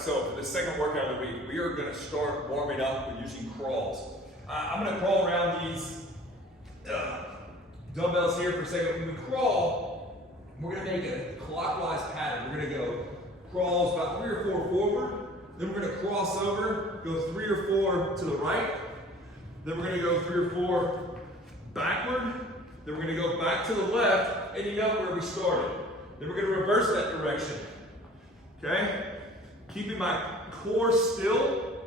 so for the second workout of the week, we are gonna start warming up with using crawls. I'm gonna crawl around these dumbbells here for a second. When we crawl, we're gonna make a clockwise pattern. We're gonna go crawls about 3 or 4 forward, then we're gonna cross over, go 3 or 4 to the right, then we're gonna go 3 or 4 backward, then we're gonna go back to the left, ending up where we started. Then we're gonna reverse that direction, okay? Keeping my core still,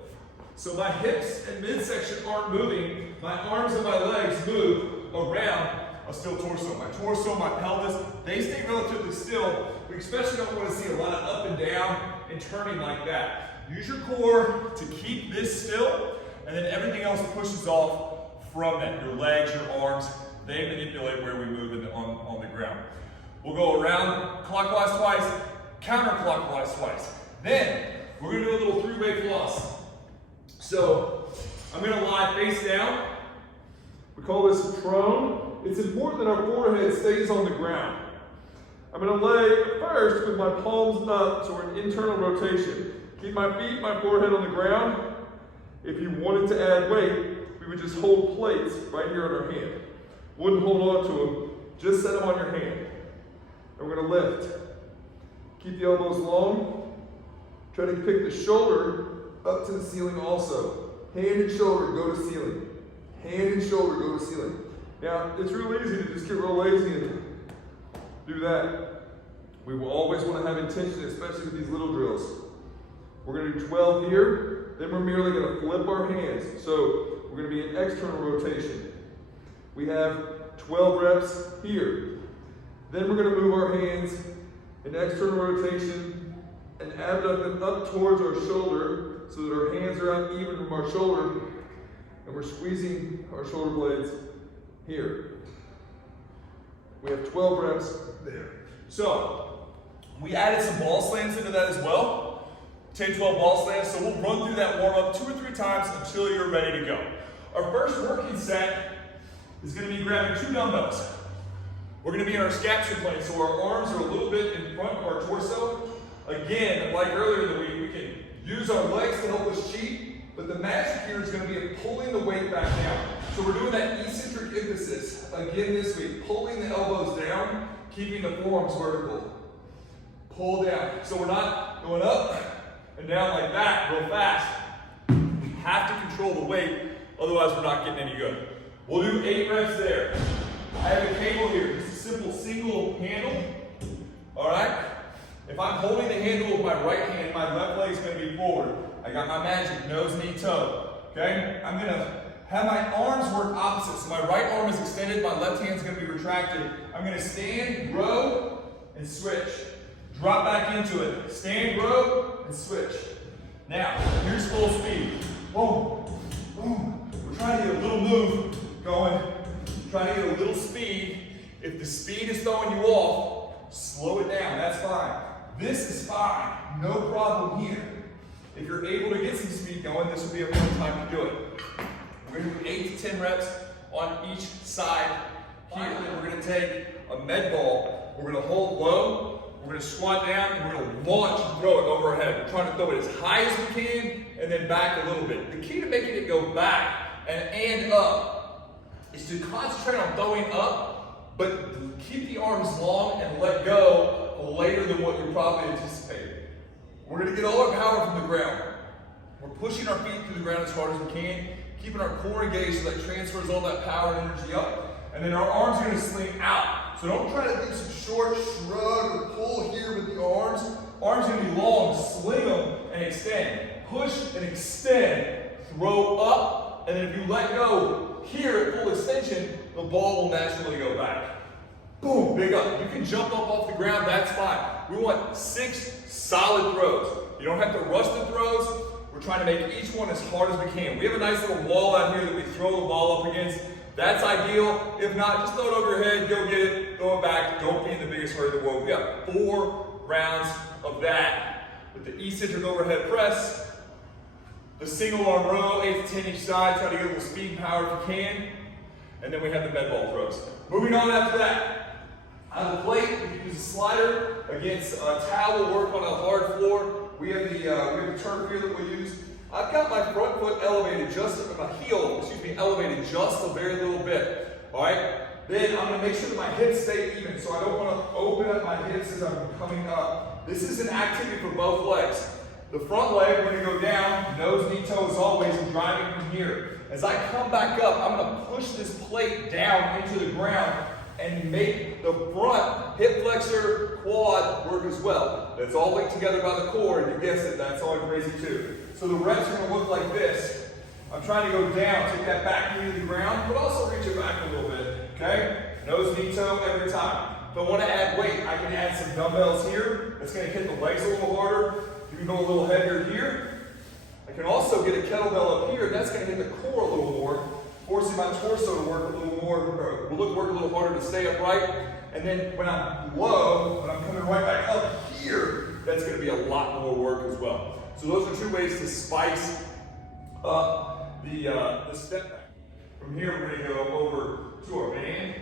so my hips and midsection aren't moving, my arms and my legs move around a still torso. My torso, my pelvis, they stay relatively still. We especially don't want to see a lot of up and down and turning like that. Use your core to keep this still, and then everything else pushes off from that. Your legs, your arms, they manipulate where we move on the ground. We'll go around clockwise twice, counterclockwise twice. Then we're going to do a little 3-way floss. So I'm going to lie face down. We call this prone. It's important that our forehead stays on the ground. I'm going to lay first with my palms up, so we're in internal rotation. Keep my feet, my forehead on the ground. If you wanted to add weight, we would just hold plates right here on our hand. Wouldn't hold on to them, just set them on your hand. And we're going to lift. Keep the elbows long. Try to pick the shoulder up to the ceiling also. Hand and shoulder go to ceiling. Hand and shoulder go to ceiling. Now, it's real easy to just get real lazy and do that. We will always want to have intention, especially with these little drills. We're going to do 12 here, then we're merely going to flip our hands. So we're going to be in external rotation. We have 12 reps here. Then we're going to move our hands in external rotation and abduct them up towards our shoulder so that our hands are out even from our shoulder, and we're squeezing our shoulder blades here. We have 12 reps there. So we added some ball slams into that as well. 10, 12 ball slams. So we'll run through that warm up 2 or 3 times until you're ready to go. Our first working set is going to be grabbing 2 dumbbells. We're going to be in our scapula plane, so our arms are a little bit in front of our torso. Again, like earlier in the week, we can use our legs to help us cheat, but the magic here is going to be pulling the weight back down. So we're doing that eccentric emphasis again this week, pulling the elbows down, keeping the forearms vertical. Pull down. So we're not going up and down like that real fast. We have to control the weight, otherwise we're not getting any good. We'll do 8 reps there. I have a cable here. It's a simple single handle. All right? If I'm holding the handle with my right hand, my left leg is going to be forward. I got my magic nose, knee, toe. Okay? I'm going to have my arms work opposite. So my right arm is extended, my left hand is going to be retracted. I'm going to stand, row, and switch. Drop back into it. Stand, row, and switch. Now, here's full speed. Boom, boom. We're trying to get a little move going. Trying to get a little speed. If the speed is throwing you off, slow it down. That's fine. This is fine. No problem here. If you're able to get some speed going, this will be a fun time to do it. We're going to do 8 to 10 reps on each side here. We're going to take a med ball. We're going to hold low. We're going to squat down and we're going to launch and throw it over our head. We're trying to throw it as high as we can and then back a little bit. The key to making it go back and up is to concentrate on throwing up, but keep the arms long and let go later than what you're probably anticipating. We're going to get all our power from the ground. We're pushing our feet through the ground as hard as we can, keeping our core engaged so that transfers all that power and energy up. And then our arms are going to sling out. So don't try to do some short shrug or pull here with the arms. Arms are going to be long. Sling them and extend. Push and extend. Throw up. And then if you let go here at full extension, the ball will naturally go back. Boom, big up. You can jump up off the ground, that's fine. We want 6 solid throws. You don't have to rush the throws. We're trying to make each one as hard as we can. We have a nice little wall out here that we throw the ball up against. That's ideal. If not, just throw it over your head, go get it, throw it back. Don't be in the biggest hurry in the world. We got 4 rounds of that. With the eccentric overhead press, the single arm row, 8 to 10 each side. Try to get a little speed and power if you can. And then we have the med ball throws. Moving on after that. On the plate, you can use a slider against a towel. We'll work on a hard floor. We have the turf here that we'll use. I've got my front foot elevated my heel, elevated just a very little bit. All right? Then I'm going to make sure that my hips stay even, so I don't want to open up my hips as I'm coming up. This is an activity for both legs. The front leg, we're going to go down, nose, knee, toe as always, and driving from here. As I come back up, I'm going to push this plate down into the ground and make the front hip flexor, quad work as well. That's all linked together by the core, and you guessed it, that's all crazy too. So the reps are going to look like this. I'm trying to go down, take that back knee to the ground, but also reach it back a little bit, okay? Nose, knee, toe every time. If I want to add weight, I can add some dumbbells here. That's going to hit the legs a little harder. You can go a little heavier here. I can also get a kettlebell up here, and that's going to hit the core a little more, forcing my torso to work a little more, work a little harder to stay upright. And then when I'm low, when I'm coming right back up here, that's going to be a lot more work as well. So those are 2 ways to spice up the step back. From here, we're going to go over to our band.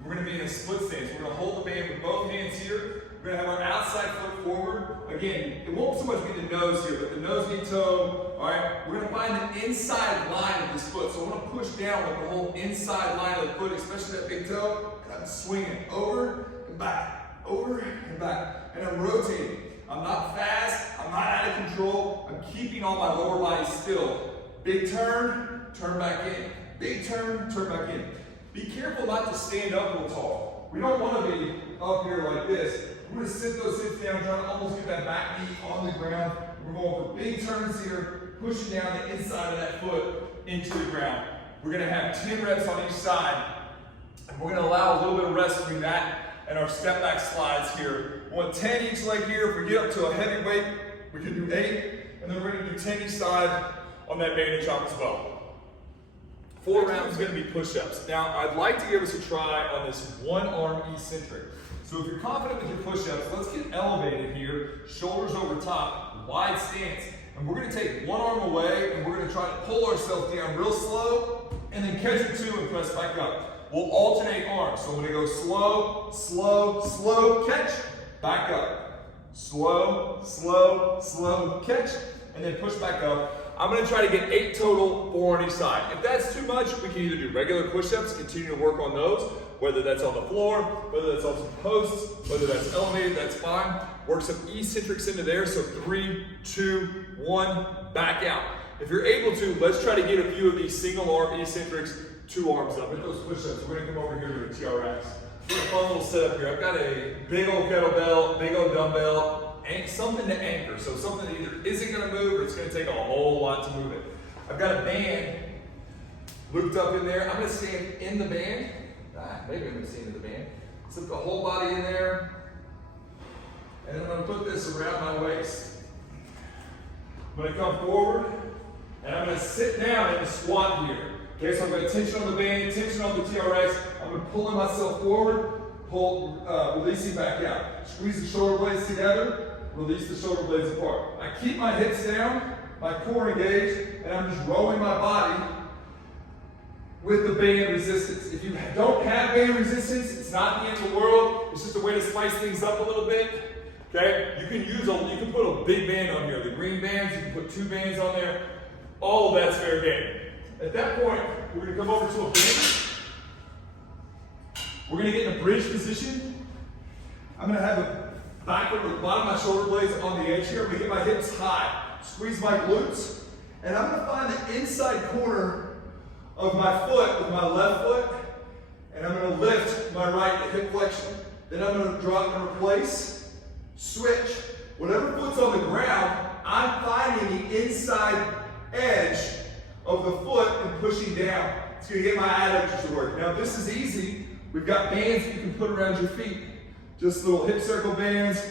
We're going to be in a split stance. We're going to hold the band with both hands here. We're going to have our outside foot forward. Again, it won't so much be the nose here, but the nose, knee, toe. All right. We're going to find the inside line of this foot. So I want to push down with the whole inside line of the foot, especially that big toe. I'm swinging over and back, over and back, and I'm rotating. I'm not fast. I'm not out of control. I'm keeping all my lower body still. Big turn, turn back in. Big turn back in. Be careful not to stand up real tall. We don't want to be up here like this. We're going to sit those hips down, trying to almost get that back knee on the ground. We're going for big turns here, pushing down the inside of that foot into the ground. We're going to have 10 reps on each side. And we're going to allow a little bit of rest between that and our step back slides here. We want 10 each leg here. If we get up to a heavy weight, we can do 8. And then we're going to do 10 each side on that banded chop as well. 4 rounds is going to be push-ups. Now, I'd like to give us a try on this one-arm eccentric. So if you're confident with your push-ups, let's get elevated here, shoulders over top, wide stance. And we're going to take one arm away, and we're going to try to pull ourselves down real slow, and then catch it 2 and press back up. We'll alternate arms. So I'm going to go slow, slow, slow, catch, back up. Slow, slow, slow, catch, and then push back up. I'm going to try to get 8 total, 4 on each side. If that's too much, we can either do regular push-ups, continue to work on those, whether that's on the floor, whether that's on some posts, whether that's elevated, that's fine. Work some eccentrics into there, so 3, 2, 1, back out. If you're able to, let's try to get a few of these single arm eccentrics, 2 arms up. With those push-ups, we're going to come over here to a TRX. We're a fun little setup here. I've got a big old kettlebell, big old dumbbell, and something to anchor. So something that either isn't going to move or it's going to take a whole lot to move it. I've got a band looped up in there. I'm going to stand in the band. Maybe I'm going to stand in the band. Slip the whole body in there. And then I'm going to put this around my waist. I'm going to come forward and I'm going to sit down in a squat here. Okay, so I've got tension on the band, tension on the TRX. I'm going to pulling myself forward, releasing back out. Squeeze the shoulder blades together, release the shoulder blades apart. I keep my hips down, my core engaged, and I'm just rolling my body with the band resistance. If you don't have band resistance, it's not the end of the world. It's just a way to spice things up a little bit. Okay, you can put a big band on here. The green bands, you can put 2 bands on there. All of that's fair game. At that point, we're going to come over to a band. We're going to get in a bridge position. I'm going to have the bottom of my shoulder blades on the edge here. I'm going to get my hips high, squeeze my glutes, and I'm going to find the inside corner of my foot with my left foot, and I'm going to lift my right hip flexion. Then I'm going to drop and replace, switch. Whatever foot's on the ground, I'm finding the inside edge of the foot and pushing down. It's going to get my adductors to work. Now this is easy. We've got bands that you can put around your feet. Just little hip circle bands,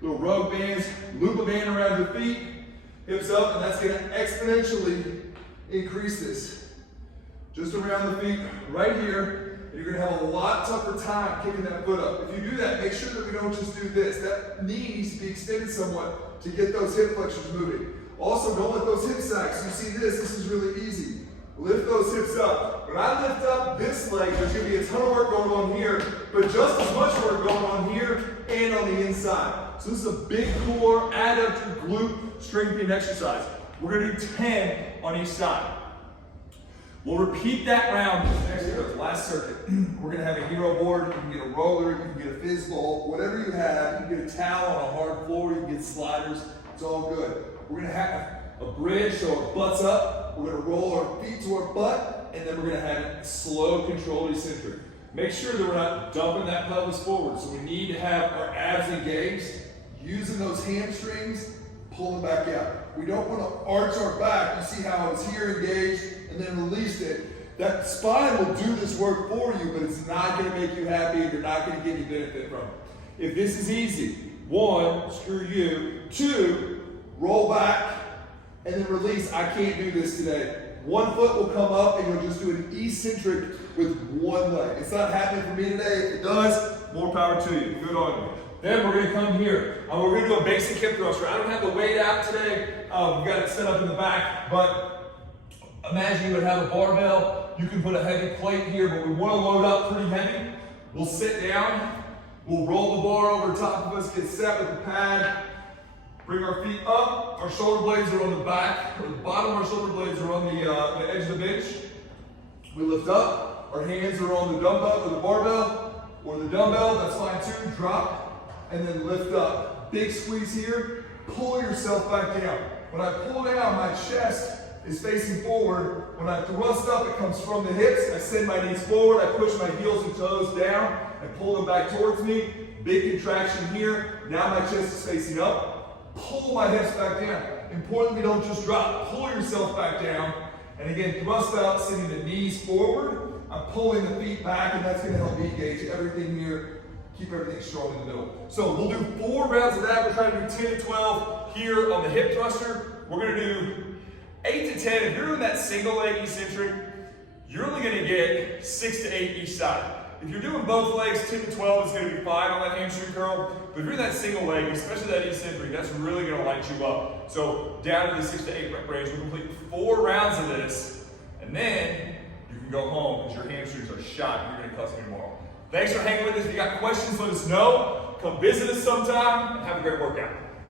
little rug bands, loop a band around your feet, hips up, and that's going to exponentially increase this. Just around the feet, right here, and you're going to have a lot tougher time kicking that foot up. If you do that, make sure that we don't just do this. That knee needs to be extended somewhat to get those hip flexors moving. Also, don't let those hips sag. So you see this is really easy. Lift those hips up. When I lift up this leg, there's going to be a ton of work going on here, but just as much work going on here and on the inside. So this is a big core adductor glute strengthening exercise. We're gonna do 10 on each side. We'll repeat that round. Next goes last circuit. We're gonna have a hero board. You can get a roller, you can get a fizz ball, whatever you have. You can get a towel on a hard floor, you can get sliders. It's all good. We're gonna have a bridge so our butt's up. We're gonna roll our feet to our butt, and then we're gonna have it slow, controlled, eccentric. Make sure that we're not dumping that pelvis forward. So we need to have our abs engaged, using those hamstrings, pulling back out. We don't want to arch our back. You see how it's here engaged and then released it. That spine will do this work for you, but it's not going to make you happy and you're not going to get any benefit from it. If this is easy, 1, screw you. 2, roll back and then release. I can't do this today. 1 foot will come up and you'll just do an eccentric with 1 leg. It's not happening for me today. If it does, more power to you. Good on you. Then we're gonna come here. We're gonna do a basic hip thruster. I don't have the weight out today. We've got it set up in the back, but imagine you would have a barbell. You can put a heavy plate here, but we wanna load up pretty heavy. We'll sit down. We'll roll the bar over top of us, get set with the pad. Bring our feet up. Our shoulder blades are on the back, or the bottom of our shoulder blades are on the edge of the bench. We lift up. Our hands are on the dumbbell or the barbell or the dumbbell. That's fine too. Drop. And then lift up. Big squeeze here. Pull yourself back down. When I pull down, my chest is facing forward. When I thrust up, it comes from the hips. I send my knees forward. I push my heels and toes down. I pull them back towards me. Big contraction here. Now my chest is facing up. Pull my hips back down. Importantly, don't just drop. Pull yourself back down. And again, thrust out, sending the knees forward. I'm pulling the feet back, and that's going to help me engage everything here. Keep everything strong in the middle. So we'll do 4 rounds of that. We're trying to do 10 to 12 here on the hip thruster. We're gonna do 8 to 10. If you're doing that single leg eccentric, you're only gonna get 6 to 8 each side. If you're doing both legs, 10 to 12 is gonna be fine on that hamstring curl. But if you're in that single leg, especially that eccentric, that's really gonna light you up. So down to the 6 to 8 rep range. We'll complete 4 rounds of this, and then you can go home because your hamstrings are shot. You're gonna cuss me tomorrow. Thanks for hanging with us. If you got questions, let us know. Come visit us sometime and have a great workout.